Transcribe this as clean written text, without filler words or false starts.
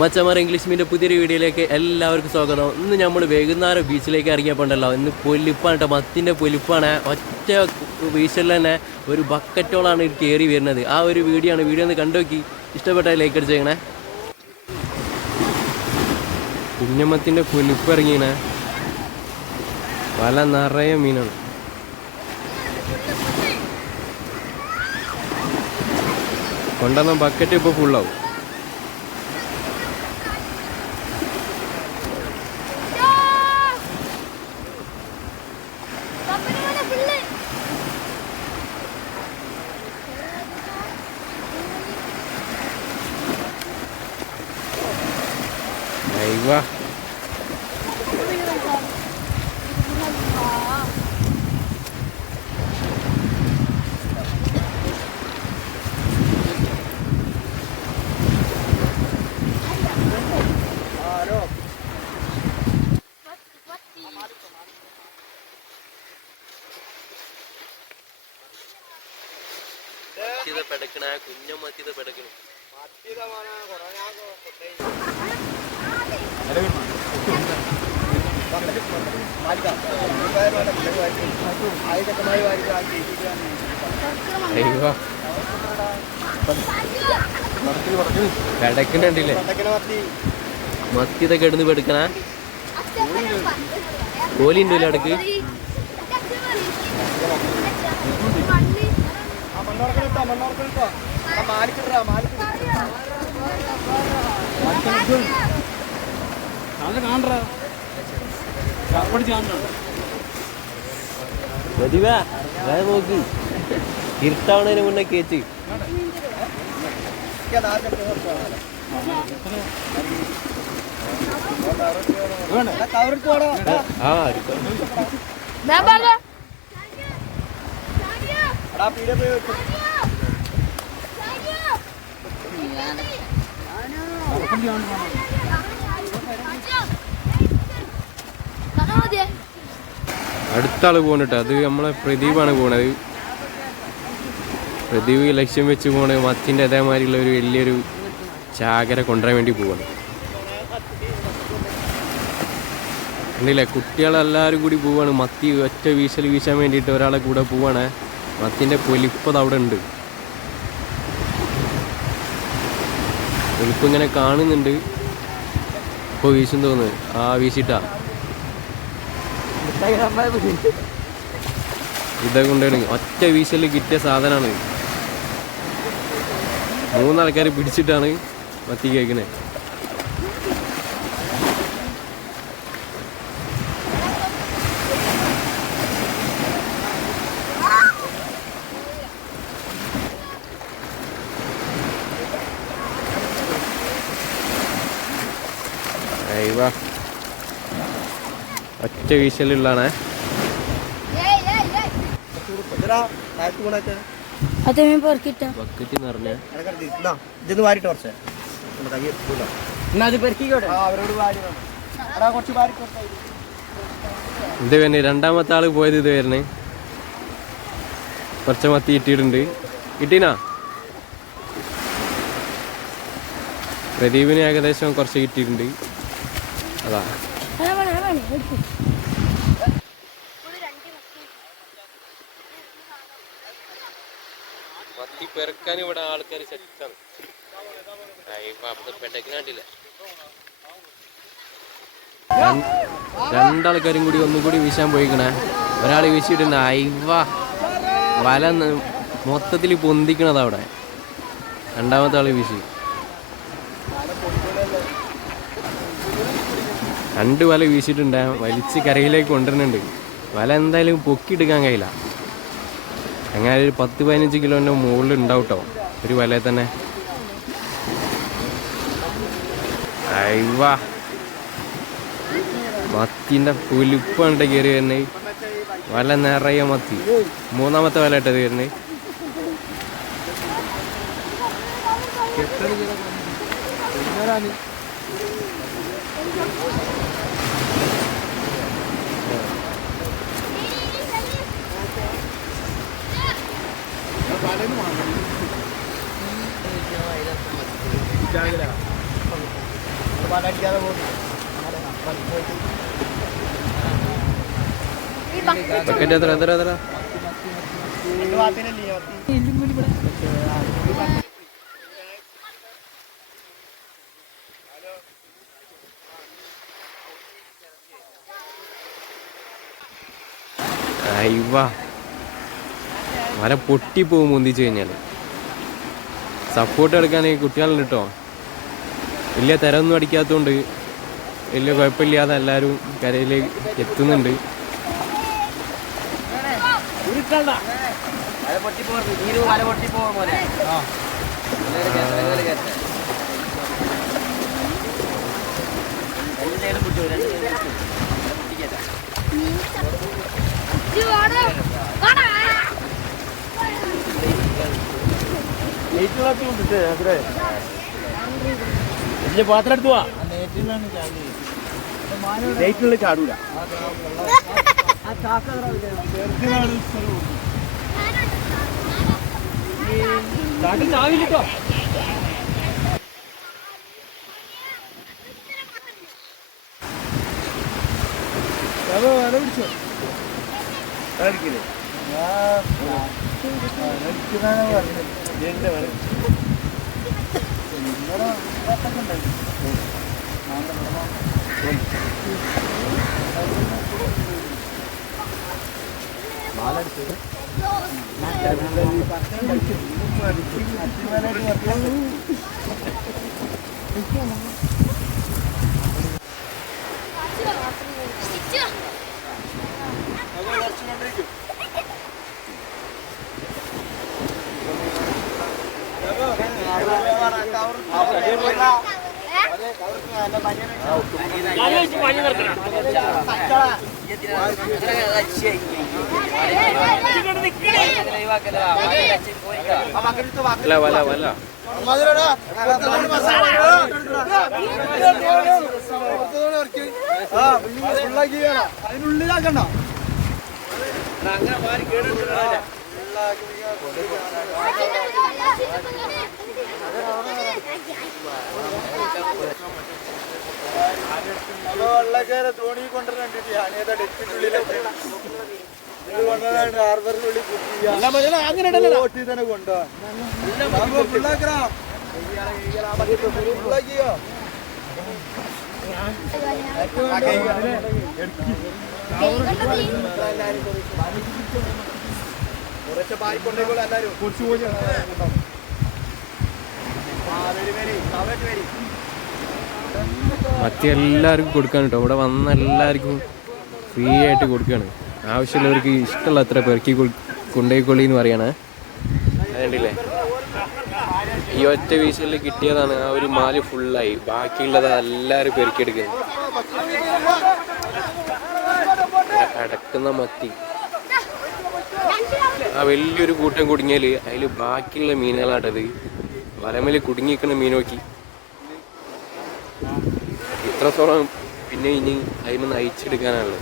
മച്ചമാർ English medium പുതിയൊരു വീഡിയോയിലേക്ക് എല്ലാവർക്കും സ്വാഗതം. ഇന്ന് നമ്മൾ വൈകുന്നേരം ബീച്ചിലേക്ക് ഇറങ്ങിയപ്പോണ്ടല്ലോ, ഇന്ന് പൊലിപ്പാണ് കേട്ടോ, മത്തിൻ്റെ പൊലിപ്പാണ്. ഒറ്റ ബീച്ചിൽ തന്നെ ഒരു ബക്കറ്റോളാണ് കയറി വരുന്നത്. ആ ഒരു വീഡിയോ ആണ്. വീഡിയോ ഒന്ന് കണ്ടു നോക്കി, ഇഷ്ടപ്പെട്ടാൽ ലൈക്ക് അടിച്ചേക്കണേ. കുഞ്ഞമ്മത്തിൻ്റെ പൊലിപ്പ് ഇറങ്ങിയണേ, വല നിറയെ മീനാണ്. കൊണ്ടുവന്ന ബക്കറ്റ് ഇപ്പോൾ ഫുള്ളാവും. അയ്യോ, പെടക്കണ കുഞ്ഞമ്മത്തിത് പെടക്കണ. കിടക്കണ്ടില്ലേ മത്തിയതൊക്കെ എടുന്ന് പെടുക്കണ. കോലിണ്ടല്ലോ ഇടക്ക്. നോക്കി ഇരുട്ടാവണതിന് മുന്നേ കേച്ച്. അടുത്ത ആള് പോകണിട്ട്, അത് നമ്മളെ പ്രദീപാണ് പോണത്. പ്രദീപ് ലക്ഷ്യം വെച്ച് പോണ മത്തിൻ്റെ അതേമാതിരിയുള്ള ഒരു വലിയൊരു ചാകര കൊണ്ടുവരാൻ വേണ്ടി പോവാണ്. ഉണ്ടല്ലേ, കുട്ടികളെല്ലാവരും കൂടി പോവാണ്. മത്തി ഒറ്റ വീശൽ വീശാൻ വേണ്ടിയിട്ട് ഒരാളെ കൂടെ പോവാണ്. മത്തിൻ്റെ പൊലിപ്പത് അവിടെ ഉണ്ട്. പൊലിപ്പിങ്ങനെ കാണുന്നുണ്ട്. ഇപ്പോൾ വീശും തോന്നുന്നു. ആ വീശിട്ടാ ഇതൊക്കെ കൊണ്ടാണ് ഒറ്റ വീശലിൽ കിട്ടിയ സാധനമാണ്. 3 ആൾക്കാർ പിടിച്ചിട്ടാണ് മത്തി കഴിക്കണേ. അയ്യോ, ഒറ്റ വീശലുള്ളാണേ. ഇത് തന്നെ രണ്ടാമത്തെ ആള് പോയത്. ഇത് വരണേ കുറച്ച് മത്തി കിട്ടിയിട്ടുണ്ട്. കിട്ടീനാ പ്രദീപിന് ഏകദേശം കുറച്ച് കിട്ടിയിട്ടുണ്ട്. അതാ മത്തി പെറുക്കാൻ ഇവിടെ ആൾക്കാർ സെറ്റാണ്. പെട്ടക്കിനാണ്ടില്ല, രണ്ടാൾക്കാരും കൂടി ഒന്നുകൂടി വീശാൻ പോയിക്കണേ. ഒരാൾ വീശിയിട്ടുണ്ട്. അയ്യ, വല മൊത്തത്തിൽ പൊന്തിക്കണത് അവിടെ. രണ്ടാമത്തെ ആള് വീശി 2 വല വീശിയിട്ടുണ്ട്. വലിച്ച് കരയിലേക്ക് കൊണ്ടുവരുന്നുണ്ട്. വല എന്തായാലും പൊക്കിയെടുക്കാൻ കഴിയില്ല. അങ്ങനെ ഒരു 10-15 കിലോൻ്റെ മുകളിൽ ഉണ്ടാവും കേട്ടോ ഒരു വലയിൽ തന്നെ. അയ്യ, മത്തിൻ്റെ പുലിപ്പാണ്ട് കയറി വരുന്നത്. വല നിറയെ മത്തി. 3ാമത്തെ വല ഇട്ടത് വരുന്നത്. വല പൊട്ടിപ്പോവും പൊന്തിച്ചു കഴിഞ്ഞാൽ. സപ്പോർട്ട് എടുക്കാനെങ്കിൽ കുട്ടികളുണ്ട് കേട്ടോ. വലിയ തിരമൊന്നും അടിക്കാത്തതുകൊണ്ട് വലിയ കുഴപ്പമില്ലാതെ എല്ലാവരും കരയിലേക്ക് എത്തുന്നുണ്ട്. വലിയ പാത്രം എടുത്തു പോവാ. ലൈറ്റിനുള്ള ചാടൂല. ചാവില്ലോ. പിടിച്ചോ അടിക്കില്ലേ അതിനുള്ളിലാക്കണ്ട. അങ്ങനെ മാറി കേടുണ്ടാവില്ല. വെള്ളക്കാരെ തോണി കൊണ്ടുവരണ്ടിട്ട് ഞാനേതാ ഡെറ്റിനുള്ളിലൊക്കെ ഹാർബറിനുള്ളിൽ അങ്ങനെ ഓട്ടി തന്നെ കൊണ്ടുപോകാൻ പിള്ളാക്കറാ പിള്ളാക്കിയോ കുറച്ച് പായിക്കൊണ്ടേക്കോളൂ എല്ലാവരും കുറിച്ച് പോയി മത്തി എല്ലാവർക്കും കൊടുക്കാൻ കേട്ടോ. ഇവിടെ വന്ന എല്ലാവർക്കും ഫ്രീ ആയിട്ട് കൊടുക്കുകയാണ്. ആവശ്യമുള്ളവർക്ക് ഇഷ്ടമുള്ള അത്ര പെറുക്കി കൊണ്ടുപോയിക്കൊള്ളി എന്ന് പറയണേ. അതുകൊണ്ടില്ലേ ഈ ഒറ്റ വീശിൽ കിട്ടിയതാണ് ആ ഒരു മാല് ഫുള്ളായി. ബാക്കിയുള്ളത് എല്ലാവരും പെറുക്കിയെടുക്കുന്നത്. അടക്കുന്ന മത്തി ആ വലിയൊരു കൂട്ടം കുടുങ്ങിയാൽ അതിൽ ബാക്കിയുള്ള മീനുകളാട്ടത് വലമേൽ കുടുങ്ങിക്കുന്ന മീൻ നോക്കി ഇത്ര സോളം പിന്നെ ഇനി അതിനൊന്ന് അയച്ചെടുക്കാനാണല്ലോ.